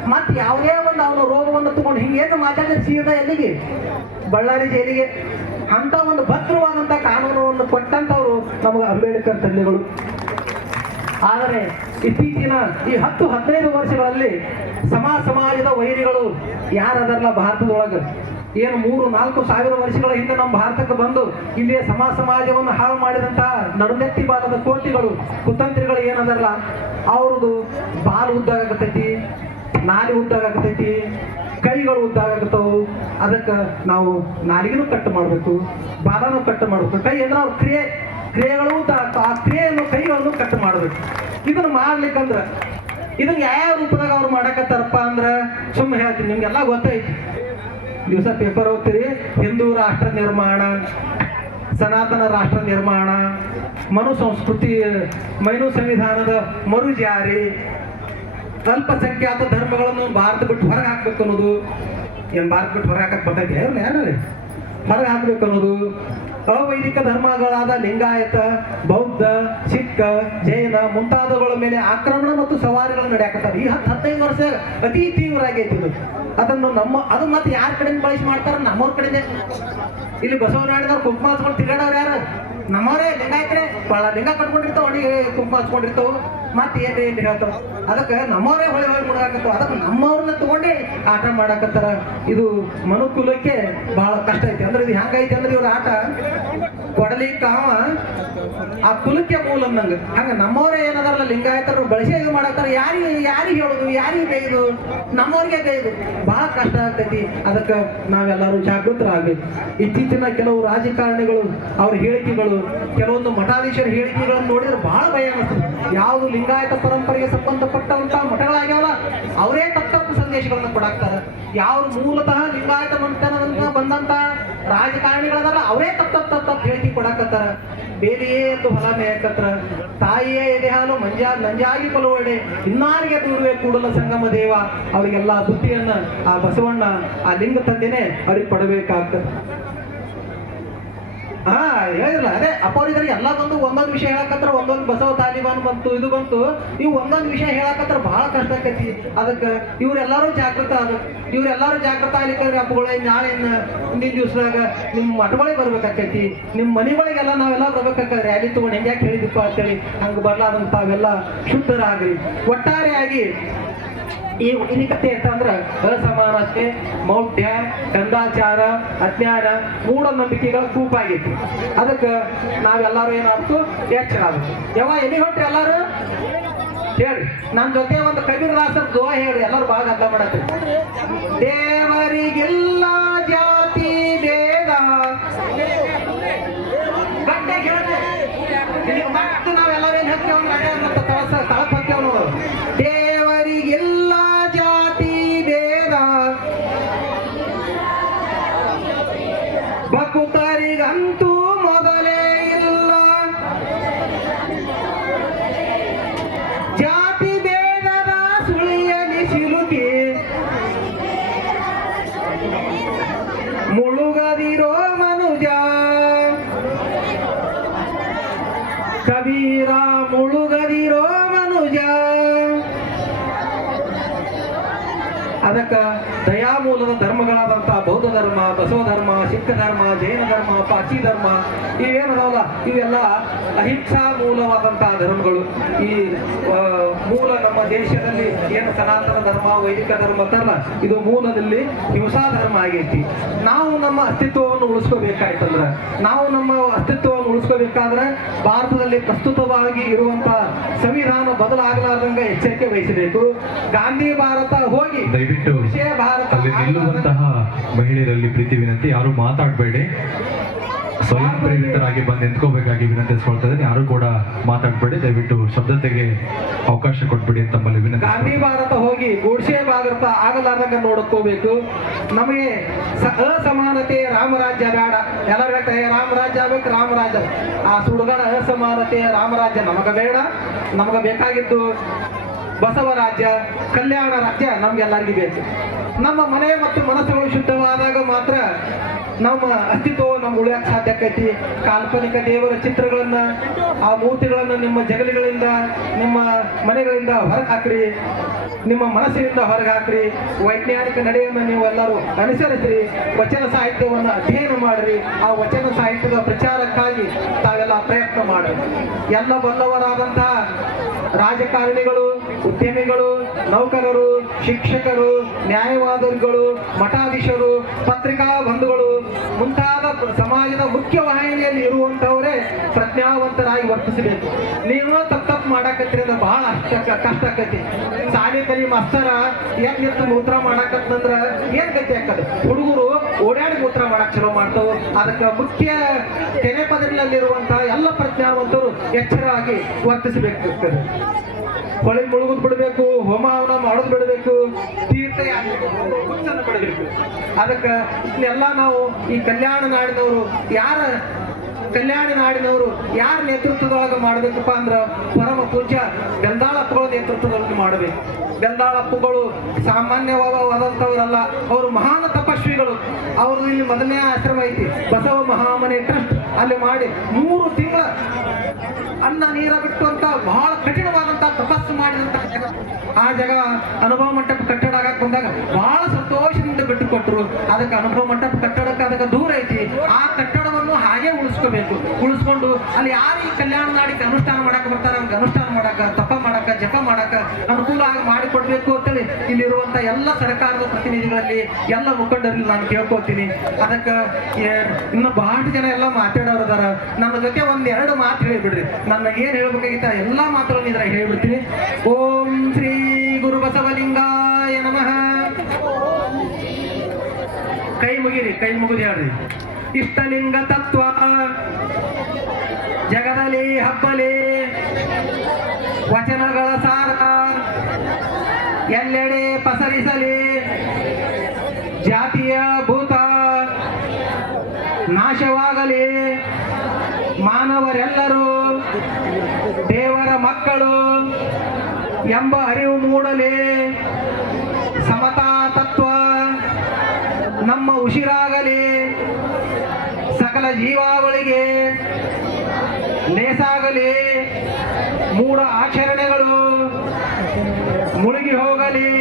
ಮತ್ ಯಾವುದೇ ಒಂದು ಅವನು ರೋಗವನ್ನು ತಗೊಂಡು ಹಿಂಗೇನು ಮಾತಾಡಿದ್ರೆ ಸೀದಾ ಎಲ್ಲಿಗೆ? ಬಳ್ಳಾರಿ ಜೈಲಿಗೆ. ಅಂತ ಒಂದು ಭದ್ರವಾದಂತ ಕಾನೂನನ್ನು ಕೊಟ್ಟಂತವ್ರು ನಮಗೆ ಅಂಬೇಡ್ಕರ್ ತಂದೆಗಳು. ಆದರೆ ಇತ್ತೀಚಿನ ಈ ಹತ್ತು ಹದಿನೈದು ವರ್ಷಗಳಲ್ಲಿ ಸಮ ಸಮಾಜದ ವೈರಿಗಳು ಯಾರದಲ್ಲ ಭಾರತದೊಳಗೆ? ಏನು ಮೂರು, ನಾಲ್ಕು ಸಾವಿರ ವರ್ಷಗಳ ಹಿಂದೆ ನಮ್ಮ ಭಾರತಕ್ಕೆ ಬಂದು ಇಲ್ಲಿಯ ಸಮಾ ಸಮಾಜವನ್ನು ಹಾಳು ಮಾಡಿದಂತಹ ನಡುನೆತ್ತಿ ಬಾಲದ ಕೋಟಿಗಳು ಕುತಂತ್ರಿಗಳು ಏನದಲ್ಲ ಅವ್ರದ್ದು ಬಾಲ ಉದ್ದಾಗತೈತಿ ನಾಲಿ ಉದ್ದಾಗತೈತಿ ಕೈಗಳು ಉದ್ದಾಗತ್ತವು ಅದಕ್ಕೆ ನಾವು ನಾಲಿಗೆನೂ ಕಟ್ ಮಾಡಬೇಕು, ಬಾಲನೂ ಕಟ್ ಮಾಡಬೇಕು. ಕೈ ಅಂದ್ರೆ ಕ್ರಿಯೆ. ಕ್ರಿಯೆಗಳು. ಆ ಕ್ರಿಯೆಯನ್ನು ಕೈಗಳನ್ನು ಕಟ್ ಮಾಡಬೇಕು. ಇದನ್ನ ಮಾಡ್ಲಿಕ್ಕಂದ್ರ ಇದನ್ನ ಯಾವ ರೂಪದಾಗ ಅವ್ರು ಮಾಡಕತ್ತಾರಪ್ಪ ಅಂದ್ರ ಸುಮ್ಮನೆ ಹೇಳ್ತೀನಿ, ನಿಮ್ಗೆಲ್ಲ ಗೊತ್ತೈತಿ. ದಿವಸ ಪೇಪರ್ ಓದ್ತೀರಿ, ಹಿಂದೂ ರಾಷ್ಟ್ರ ನಿರ್ಮಾಣ, ಸನಾತನ ರಾಷ್ಟ್ರ ನಿರ್ಮಾಣ ಮನು ಸಂಸ್ಕೃತಿ ಮೈನು ಸಂವಿಧಾನದ ಮರು ಜಾರಿ ಅಲ್ಪಸಂಖ್ಯಾತ ಧರ್ಮಗಳನ್ನು ಭಾರತ ಬಿಟ್ಟು ಹೊರಗೆ ಹಾಕ್ಬೇಕು ಅನ್ನೋದು, ಏನು ಭಾರತ ಬಿಟ್ಟು ಹೊರಗೆ ಹಾಕಕ್ಕೆ ಬರ್ತೈತಿ? ಏನಲ್ಲಿ ಹೊರಗೆ ಹಾಕ್ಬೇಕು ಅನ್ನೋದು. ಅವೈದಿಕ ಧರ್ಮಗಳಾದ ಲಿಂಗಾಯತ, ಬೌದ್ಧ ಸಿಖ್ ಜೈನ ಮುಂತಾದವುಗಳ ಮೇಲೆ ಆಕ್ರಮಣ ಮತ್ತು ಸವಾರಿಗಳು ನಡೆಯಾಕತ್ತಾರೆ. ಈ ಹತ್ತು ಹದಿನೈದು ವರ್ಷ ಅತಿ ತೀವ್ರ ಆಗೈತಿ ಇದು. ಅದನ್ನು ನಮ್ಮ, ಅದು ಮತ್ತೆ ಯಾರ ಕಡೆ ಬಳಸಿ ಮಾಡ್ತಾರ? ನಮ್ಮವ್ರ ಕಡೆ ಇಲ್ಲಿ ಬಸವನಾಡಿದವ್ರು ಕುಂಕುಮ ತಿರ್ಗಾಡವ್ರು ತಿರುಗಾಡವ್ರು ಯಾರು? ನಮ್ಮವರೇ ಲಿಂಗ ಐತ್ರಿ ಭಾಳ ಲಿಂಗ ಕಟ್ಕೊಂಡಿರ್ತಾವ ಒಳಗೆ ತುಂಬ ಹಚ್ಕೊಂಡಿರ್ತಾವ. ಮತ್ತೆ ಏನ್ ಏನ್ ಹೇಳ್ತಾವ ಅದಕ್ಕೆ ನಮ್ಮವರೇ ಹೊಳೆ ಹೊಳೆ ಮುಳುಗಾಕತ್ತಾವ ಅದಕ್ಕೆ ನಮ್ಮವ್ರನ್ನ ತಗೊಂಡೇ ಆಟ ಮಾಡಾಕತ್ತಾರ. ಇದು ಮನುಕುಲಕ್ಕೆ ಬಹಳ ಕಷ್ಟ ಐತಿ. ಅಂದ್ರೆ ಇದು ಹೆಂಗೈತಿ ಅಂದ್ರೆ ಇವ್ರ ಆಟ ಕೊಡಲಿಕ್ಕ ಅವ ಆ ಕುಲಕ್ಕೆ ಮೂಲ ನಂಗೆ. ಹಂಗ ನಮ್ಮವರೇ ಏನದಾರಲ್ಲ, ಲಿಂಗಾಯತರು ಬಳಸಿ ಇದು ಮಾಡತ್ತಾರ. ಯಾರಿಗೆ ಯಾರಿಗೆ ಹೇಳುದು, ಯಾರಿಗೆ ಬೈದು ನಮ್ಮವ್ರಿಗೆ ಬೈದು ಬಹಳ ಕಷ್ಟ ಆಗ್ತೈತಿ. ಅದಕ್ಕೆ ನಾವೆಲ್ಲರೂ ಜಾಗೃತರಾಗಬೇಕು. ಇತ್ತೀಚಿನ ಕೆಲವು ರಾಜಕಾರಣಿಗಳು, ಅವ್ರ ಹೇಳಿಕೆಗಳು, ಕೆಲವೊಂದು ಮಠಾಧೀಶರ ಹೇಳಿಕೆಗಳನ್ನು ನೋಡಿದ್ರೆ ಬಹಳ ಭಯ ಅನಿಸ್ತದೆ ಯಾವುದು ಲಿಂಗಾಯತ ಪರಂಪರೆಗೆ ಸಂಬಂಧಪಟ್ಟಂತ ಮಠಗಳಾಗ್ಯಾವಲ್ಲ, ಅವರೇ ತಪ್ಪು ಸಂದೇಶಗಳನ್ನು ಕೊಡಾಕ್ತಾರ. ಯಾವ ಮೂಲತಃ ಲಿಂಗಾಯತ ಮಂತನದಿಂದ ಬಂದಂತ ರಾಜಕಾರಣಿಗಳದಾರ, ಅವರೇ ತಪ್ಪ ತಪ್ಪ ತಪ್ಪ ತಪ್ಪು ಹೇಳಿಕೆ ಕೊಡಾಕತ್ತಾರ. ಬೇಲಿಯೇ ಎಂದು ಹೊಲ ಮೇಯಕತ್ರ, ತಾಯಿಯೇ ಎದೆ ಹಾಲು ಮಂಜಾ, ನಂಜಾಗಿ ಕೊಲುವಡೆ, ಇನ್ನಾರಿಗೆ ದೂರವೇ ಕೂಡಲ ಸಂಗಮ ದೇವ, ಅವರಿಗೆಲ್ಲ ಬುದ್ಧಿಯನ್ನ ಆ ಬಸವಣ್ಣ ಆ ಲಿಂಗ ತಂದೆನೆ ಅವ್ರಿಗೆ ಕೊಡಬೇಕಾಗ್ತದೆ ಹಾ, ಹೇಳಿದ್ರಲ್ಲ, ಅದೇ ಅಪೋರಿದ್ರೆ ಎಲ್ಲ ಬಂದು ಒಂದೊಂದು ವಿಷಯ ಹೇಳಕತ್ರ ಒಂದೊಂದು ಬಸವ ತಾಲಿಬಾನ್ ಬಂತು, ಇದು ಬಂತು. ಇವು ಒಂದೊಂದು ವಿಷಯ ಹೇಳಕತ್ರ ಬಹಳ ಕಷ್ಟ ಆಕೈತಿ. ಅದಕ್ಕೆ ಇವ್ರೆಲ್ಲರೂ ಜಾಗೃತ ಅದು ಇವರೆಲ್ಲರೂ ಜಾಗೃತ ಆಗ್ಲಿಕ್ಕಂದ್ರೆ ಅಪ್ಪಗಳೇ ನಾಳೆ ಮುಂದಿನ ದಿವಸದಾಗ ನಿಮ್ಮ ಮಠಗಳಿಗೆ ಬರ್ಬೇಕಾಕೈತಿ. ನಿಮ್ಮ ಮನೆಗಳಿಗೆಲ್ಲ ನಾವೆಲ್ಲ ಬರ್ಬೇಕಾಗ್ತದೆ ರ್ಯಾಲಿ ತಗೊಂಡು ಹೆಂಗ್ಯಾಕೆ ಹೇಳಿದಪ್ಪ ಅಂತೇಳಿ, ಹಂಗೆ ಬರ್ಲಾರ್ದಂತ ತಾವೆಲ್ಲ ಶುದ್ಧರಾಗ್ರಿ. ಒಟ್ಟಾರೆಯಾಗಿ ಈ ಈ ಕಥೆ ಅಂತಂದ್ರೆ ಅಸಮಾನತೆ ಮೌಢ್ಯ ಕಂದಾಚಾರ ಅಜ್ಞಾನ, ಮೂಢನಂಬಿಕೆಗಳ ಕೂಪಾಗೈತಿ ಅದಕ್ಕೆ ನಾವೆಲ್ಲರೂ ಏನಾಗ್ತು? ಎಚ್ಚರ ಆಗುತ್ತೆ ಯಾವ ಎಲ್ಲಿ ಹೊಂಟ್ರಿ ಎಲ್ಲರೂ? ಹೇಳಿ ನನ್ನ ಜೊತೆ ಒಂದು ಕಬೀರದಾಸರ ದೋಹ ಹೇಳಿ ಎಲ್ಲರೂ ಭಾಗ ಅಂತ ಮಾಡತ್ತೆ ದೇವರಿಗಿಲ್ಲ ಕಬೀರ ಮುಳುಗದಿರೋ ಮನುಜ. ಅದಕ್ಕ ದಯಾಮೂಲದ ಧರ್ಮಗಳಾದಂತಹ ಬೌದ್ಧ ಧರ್ಮ, ಬಸವ ಧರ್ಮ ಸಿಖ್ ಧರ್ಮ, ಜೈನ ಧರ್ಮ ಪಾಚಿ ಧರ್ಮ, ಇವೇನದವಲ್ಲ? ಇವೆಲ್ಲ ಅಹಿಂಸಾ ಮೂಲವಾದಂತಹ ಧರ್ಮಗಳು. ಈ ಮೂಲ ನಮ್ಮ ದೇಶದಲ್ಲಿ ಏನು ಸನಾತನ ಧರ್ಮ ವೈದಿಕ ಧರ್ಮ ಅಂತಲ್ಲ ಇದು ಮೂಲದಲ್ಲಿ ಹಿಂಸಾ ಧರ್ಮ ಆಗೈತಿ. ನಾವು ನಮ್ಮ ಅಸ್ತಿತ್ವವನ್ನು ಉಳಿಸ್ಕೋಬೇಕಾಯ್ತಂದ್ರ ನಾವು ನಮ್ಮ ಅಸ್ತಿತ್ವವನ್ನು ಉಳಿಸ್ಕೋಬೇಕಾದ್ರೆ ಭಾರತದಲ್ಲಿ ಪ್ರಸ್ತುತವಾಗಿ ಇರುವಂತಹ ಸಂವಿಧಾನ ಬದಲಾಗಲಾರ್ದಂಗ ಎಚ್ಚರಿಕೆ ವಹಿಸಬೇಕು. ಗಾಂಧಿ ಭಾರತ ಹೋಗಿ ದಯವಿಟ್ಟು ಭಾರತ ನಿಲ್ಲುವಂತಹ ಮಹಿಳೆಯರಲ್ಲಿ ಪ್ರೀತಿ ವಿನಂತಿ ಯಾರು ಮಾತಾಡಬೇಡಿ. ಸ್ವಯಂ ಪ್ರೇರಿತರಾಗಿ ಬಂದು ನಿಂತ್ಕೋಬೇಕಾಗಿ ವಿನಂತಿಸ್ಕೊಳ್ತಾ ಇದ್ದೀನಿ. ಯಾರು ಕೂಡ ಮಾತಾಡ್ಬೇಡಿ ದಯವಿಟ್ಟು ಶಬ್ದತೆಗೆ ಅವಕಾಶ ಕೊಟ್ಬಿಡಿ ತಮ್ಮಲ್ಲಿ ವಿನಂತಿ ಗಾಂಧಿ ಭಾರತ ಹೋಗಿ ಗೋಡ್ಸೆ ಭಾರತ ಆಗಲಾರ್ದಂಗ ನೋಡ್ಕೋಬೇಕು ನಮಗೆ ಅಸಮಾನತೆ ರಾಮರಾಜ್ಯ ಬೇಡ. ಎಲ್ಲರೂ ಹೇಳ್ತಾರೆ "ಏ, ರಾಮರಾಜ್ಯ ಆಗ್ಬೇಕು ರಾಮರಾಜ್ಯ. ಆ ಸುಡುಗಾಡ ಅಸಮಾನತೆ ರಾಮರಾಜ್ಯ ನಮಗ ಬೇಡ. ನಮಗ ಬೇಕಾಗಿದ್ದು ಬಸವರಾಜ್ಯ ಕಲ್ಯಾಣ ರಾಜ್ಯ ನಮ್ಗೆಲ್ಲರಿಗೂ ಬೇಕು. ನಮ್ಮ ಮನೆ ಮತ್ತು ಮನಸ್ಸುಗಳು ಶುದ್ಧವಾದಾಗ ಮಾತ್ರ ನಮ್ಮ ಅಸ್ತಿತ್ವ ನಮ್ಗೆ ಉಳಿಯಕ್ಕೆ ಸಾಧ್ಯ ಆಕೈತಿ. ಕಾಲ್ಪನಿಕ ದೇವರ ಚಿತ್ರಗಳನ್ನ, ಆ ಮೂರ್ತಿಗಳನ್ನ ನಿಮ್ಮ ಜಗಲಿಗಳಿಂದ, ನಿಮ್ಮ ಮನೆಗಳಿಂದ ಹೊರಗೆ ಹಾಕ್ರಿ ನಿಮ್ಮ ಮನಸ್ಸಿನಿಂದ ಹೊರಗೆ ಹಾಕ್ರಿ ವೈಜ್ಞಾನಿಕ ನಡೆಯನ್ನು ನೀವು ಎಲ್ಲರೂ ಅನುಸರಿಸ್ರಿ. ವಚನ ಸಾಹಿತ್ಯವನ್ನು ಅಧ್ಯಯನ ಮಾಡ್ರಿ. ಆ ವಚನ ಸಾಹಿತ್ಯದ ಪ್ರಚಾರಕ್ಕಾಗಿ ತಾವೆಲ್ಲ ಪ್ರಯತ್ನ ಮಾಡ್ರಿ ಎಲ್ಲ ಬಲ್ಲವರಾದಂತಹ ರಾಜಕಾರಣಿಗಳು ಉದ್ಯಮಿಗಳು, ನೌಕರರು, ಶಿಕ್ಷಕರು, ನ್ಯಾಯವಾದಿಗಳು, ಮಠಾಧೀಶರು, ಪತ್ರಿಕಾ ಬಂಧುಗಳು, ಮುಂತಾದ ಸಮಾಜದ ಮುಖ್ಯ ವಾಹಿನಿಯಲ್ಲಿ ಇರುವಂತವರೇ ಪ್ರಜ್ಞಾವಂತರಾಗಿ ವರ್ತಿಸಬೇಕು. ನೀವು ತಪ್ಪು ತಪ್ಪು ಮಾಡಾಕತ್ರಿಂದ ಬಹಳ ಅಷ್ಟ ಕಷ್ಟ ಆಕತಿ. ಸಾಲಿ ಕಲಿ ಮಸ್ತರ ಏನ್ ನಿಂತು ಮೂತ್ರ ಮಾಡಾಕತ್ತಂದ್ರ ಏನ್ ಗತಿ ಆಕದ? ಹುಡುಗರು ಓಡಾಡಿ ಮೂತ್ರ ಮಾಡಕ್ ಚಲೋ ಮಾಡ್ತಾವ. ಅದಕ್ಕೆ ಮುಖ್ಯ ತೆನೆ ಪದರಿನಲ್ಲಿರುವಂತಹ ಎಲ್ಲ ಪ್ರಜ್ಞಾವಂತರು ಎಚ್ಚರವಾಗಿ ವರ್ತಿಸಬೇಕು. ಹೊಳೆ ಮುಳುಗುದ್ ಬಿಡಬೇಕು, ಹೋಮ ಹವನ ಮಾಡೋದು ಬಿಡಬೇಕು ತೀರ್ಥಯಾತ್ರೆ ಹುಚ್ಚನ್ನು ಬಿಡಬೇಕು ಅದಕ್ಕೆ ನಾವು ಈ ಕಲ್ಯಾಣ ನಾಡಿನವರು ಯಾರ ಕಲ್ಯಾಣ ನಾಡಿನವರು ಯಾರ ನೇತೃತ್ವದೊಳಗೆ ಮಾಡಬೇಕಪ್ಪ ಅಂದ್ರ ಪರಮ ಪೂಜ್ಯ ಗಂಧಾಳಪ್ಪಗಳ ನೇತೃತ್ವದೊಳಗೆ ಮಾಡಬೇಕು. ಗಂಧಾಳಪ್ಪಗಳು ಸಾಮಾನ್ಯವಾದಂಥವರಲ್ಲ ಅವರು ಮಹಾನ್ ತಪಸ್ವಿಗಳು ಅವರು ಇಲ್ಲಿ ಮೊದಲನೇ ಆಶ್ರಮ ಐತಿ, ಬಸವ ಮಹಾಮನೆ ಟ್ರಸ್ಟ್. ಅಲ್ಲಿ ಮಾಡಿ ಮೂರು ತಿಂಗಳ ಅನ್ನ ನೀರ ಬಿಟ್ಟು ಅಂತ ಬಹಳ ಕಠಿಣವಾದಂತಹ ಜಾಗ ಆ ಜಾಗ ಅನುಭವ ಮಂಟಪ ಕಟ್ಟಡ ಆಗಕ್ಕೆ ಬಂದಾಗ ಬಹಳ ಸಂತೋಷದಿಂದ ಬಿಟ್ಟು ಕೊಟ್ಟರು. ಅದಕ್ಕೆ ಅನುಭವ ಮಂಟಪ ಕಟ್ಟಡಕ್ಕೆ ಅದಕ್ಕೆ ದೂರ ಐತಿ. ಉಳಿಸ್ಕೋಬೇಕು. ಉಳಿಸ್ಕೊಂಡು ಅಲ್ಲಿ ಯಾರು ಈ ಕಲ್ಯಾಣ ನಾಡಿಗೆ ಅನುಷ್ಠಾನ ಮಾಡಕ್ ಬರ್ತಾರ, ಅವ್ರಿಗೆ ಅನುಷ್ಠಾನ ಮಾಡಕ ತಪ ಮಾಡಕ ಜಪ ಮಾಡಕ ಅನುಕೂಲ ಆಗಿ ಮಾಡಿಕೊಡ್ಬೇಕು ಅಂತೇಳಿ ಇಲ್ಲಿರುವಂತ ಎಲ್ಲ ಸರ್ಕಾರದ ಪ್ರತಿನಿಧಿಗಳಲ್ಲಿ ಎಲ್ಲ ಮುಖಂಡರಲ್ಲಿ ನಾನು ಕೇಳ್ಕೊತೀನಿ ಅದಕ್ಕೆ ಇನ್ನು ಬಹಳ ಜನ ಎಲ್ಲ ಮಾತಾಡೋರು ಅದಾರ ನನ್ನ ಜೊತೆ ಒಂದ್ ಎರಡು ಮಾತು ಹೇಳಿಬಿಡ್ರಿ. ನನ್ನ ಏನ್ ಹೇಳ್ಬೇಕಾಗಿತ್ತ ಎಲ್ಲಾ ಮಾತುಗಳನ್ನು ಇದ್ರಾಗ ಹೇಳ್ಬಿಡ್ತೀನಿ. ಓಂ ಶ್ರೀ ಗುರು ಬಸವಲಿಂಗಾಯ ನಮಃ. ಕೈ ಮುಗಿರಿ, ಕೈ ಮುಗಿದು ಹೇಳ್ರಿ. ಇಷ್ಟಲಿಂಗ ತತ್ವ. ಜಗದಲ್ಲಿ ಹಬ್ಬಲಿ. ವಚನಗಳ ಸಾರ. ಎಲ್ಲೆಡೆ ಪಸರಿಸಲಿ. ಜಾತಿಯ ಭೂತ. ನಾಶವಾಗಲಿ. ಮಾನವರೆಲ್ಲರೂ ದೇವರ ಮಕ್ಕಳು ಎಂಬ ಅರಿವು ಮೂಡಲಿ. ಸಮತಾ ತತ್ವ. ನಮ್ಮ ಉಸಿರಾಗಲಿ ಸಕಲ ಜೀವಾವಳಿಗೆ ನೇಸಾಗಲಿ ಮೂಢ ಆಚರಣೆಗಳು ಮುಳುಗಿ ಹೋಗಲಿ.